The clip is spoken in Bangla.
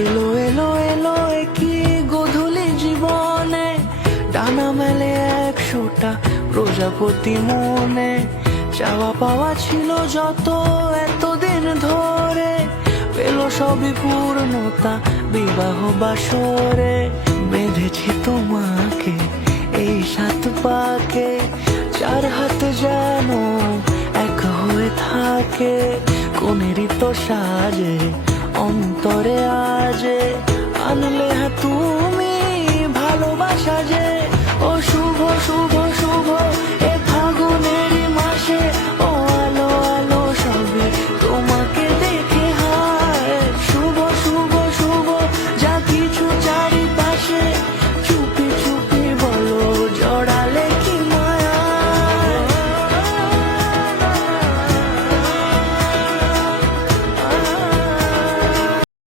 এলো এলো এলো কি গোধূলি জীবনে, ডানা মেলে 100টা প্রজাপতি মনে। চাওয়া পাওয়া ছিল যত এতদিন ধরে, পেল সবই পূর্ণতা বিবাহ বাসরে। বেঁধেছি তোমাকে এই 7 পাকে, 4 হাত যেন এক হয়ে থাকে। কোনেরই তো সাজে অন্তরে আজে, আনলে তুমি ভালোবাসা যে। ও শুভ শুভ শুভ